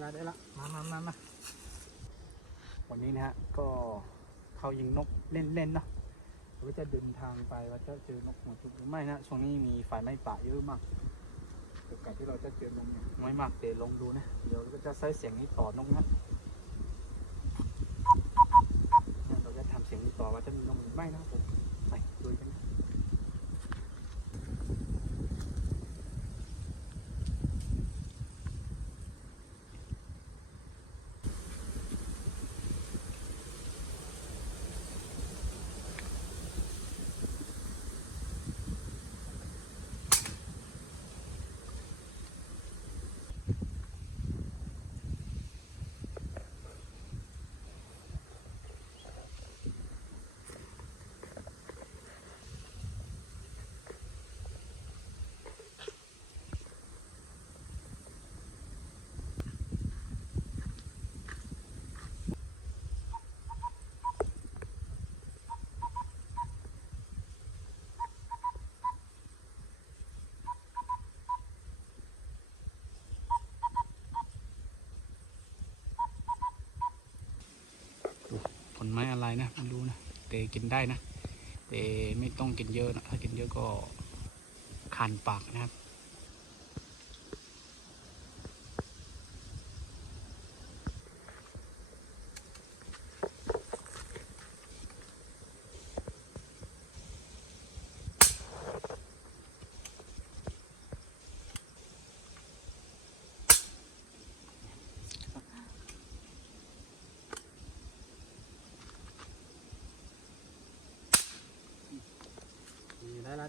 ได้ละมาวันนี้นะฮะก็เขายิงนกเล่นๆเนาะว่าจะเดินทางไปว่าจะเจอนกหัวจุกหรือไม่นะช่วงนี้มีไฟไหม้ป่าเยอะมากโอกาสที่เราจะเจอนกน้อยมากเดี๋ยวลองดูนะเดี๋ยวก็จะใช้เสียงนี้ต่อนกนะเราจะทำเสียงนี้ต่อว่าจะมีนกหรือไม่นะผมไปดูกันนะผลไม้อะไรนะไม่รู้นะแต่กินได้นะแต่ไม่ต้องกินเยอะนะถ้ากินเยอะก็คันปากนะครับ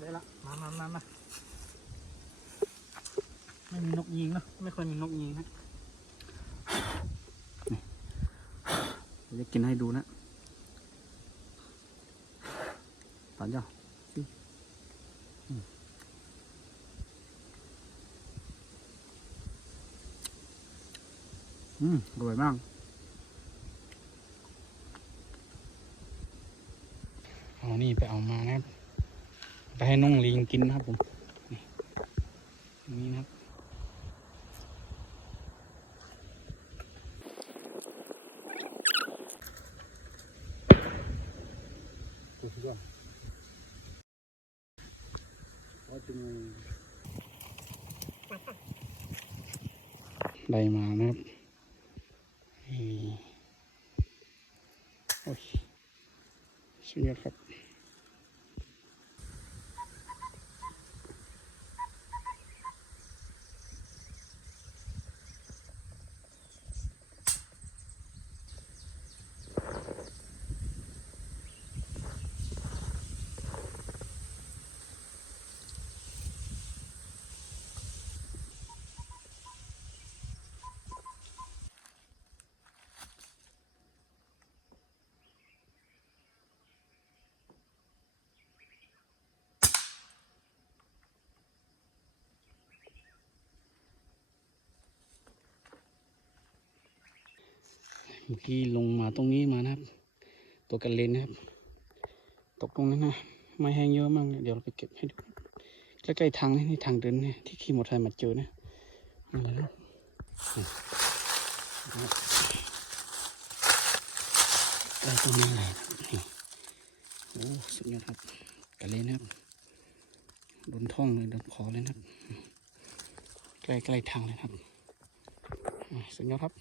ได้ละมาไม่มีนกยิงเนาะไม่ค่อยมีนกยิงนะนี่จะกินให้ดูนะตอนเจ้าสิอร่อยมากเอานี่ไปเอามานะครับไปให้น้องลิงกินนะครับผมนี่นะครับสุดยอดได้มานะครับโอ้ยสุดยอดครับเมื่อกี้ลงมาตรงนี้มานะครับตัวกันเลนนะครับตกตรงนั้นนะไม่แห้งเยอะมากเดี๋ยวเราไปเก็บให้ดูใกล้ๆทางนี่ทางเดินเนี่ยที่ขี่มอเตอร์ไซค์มาเจอนะอะไรนะใกล้ตรงนี้เลยนี่โอ้สุดยอดครับกันเลนนะครับโดนท้องเลยโดนคอเลยนะครับใกล้ๆทางเลยครับสุดยอดครับ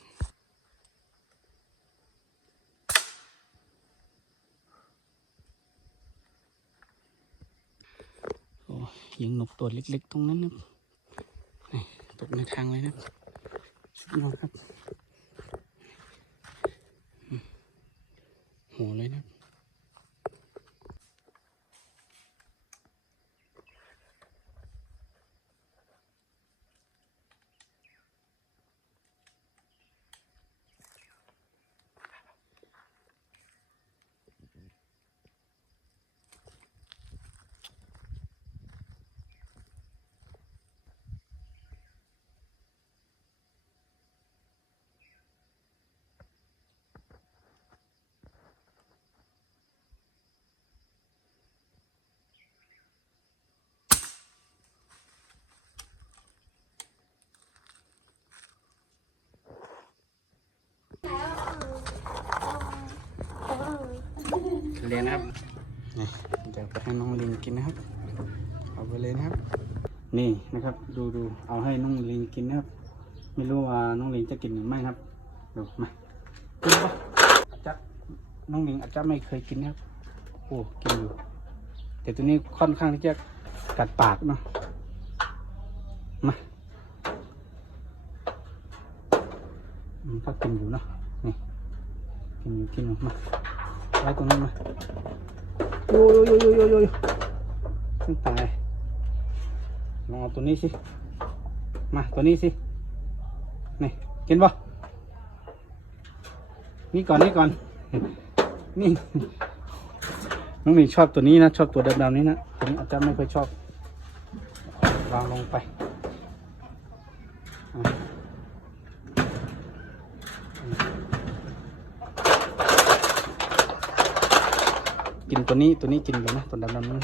ยิงนกตัวเล็กๆตรงนั้นนะนี่ตกในทางเลยนะสุดยอดครับหัวเลยนะ เรียนนะครับนี่เดี๋ยวไปให้น้องลิงกินนะครับเอาไปเลยนะครับนี่นะครับดูเอาให้น้องลิงกินนะครับไม่รู้ว่าน้องลิงจะกินหรือไม่ครับดูมากินปะอาจจะน้องลิงอาจจะไม่เคยกินนะครับโอ้กินอยู่แต่ตัวนี้ค่อนข้างที่จะกัดปากเนาะมามันก็กินอยู่เนาะนี่กินอยู่มาไว้ตรงนี้มาโยขึ้นตายลองเอาตัวนี้สิมาตัวนี้สินี่กินปะนี่ก่อนนี่น้องหมีชอบตัวนี้นะชอบตัวดำๆนี้นะตัวนี้อาจจะไม่ค่อยชอบวางลงไปกินตัวนี้กินอยู่นะตัวดำๆนี้